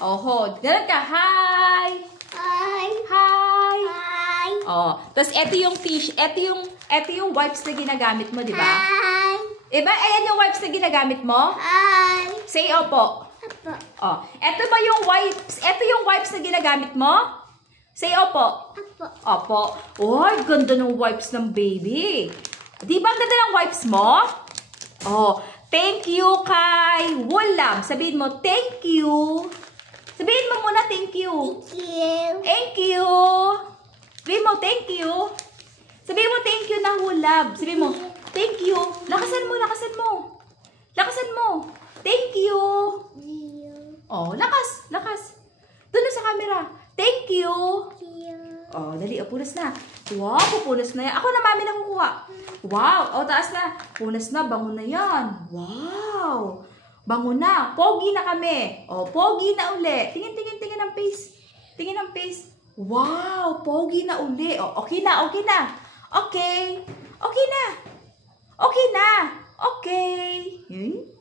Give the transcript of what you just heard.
Oho, ganun ka. Hi! Hi! Hi! Hi! Oh, tapos ito yung ito yung wipes na ginagamit mo, di ba? Hi! Iba, ayan yung wipes na ginagamit mo? Hi! Say opo. Apo. Oh, ito ba yung wipes? Ito yung wipes na ginagamit mo? Say opo. Apo. Opo. Ay, ganda ng wipes ng baby. Di ba ang ganda ng wipes mo? Oh, thank you kay Wulam. Sabihin mo, thank you. Sabihin mo muna, thank you. Thank you. Thank you. Sabihin mo, thank you. Sabihin mo, thank you na Wulam. Sabihin mo, thank you. Lakasan mo, lakasan mo. Lakasan mo. Thank you. Oh, lakas, lakas. Doon na sa camera. Thank you. Oh, dali. Oh, punas na. Wow, pupunas na yan. Ako na, mami, nakukuha. Wow. Oh, taas na. Punas na. Bango na yan. Wow. Bango na. Pogi na kami. Oh, pogi na uli. Tingin, tingin, tingin ang face. Tingin ang face. Wow, pogi na uli. Oh, okay na, okay na. Okay. Okay na. Okay na. Okay. Hmm?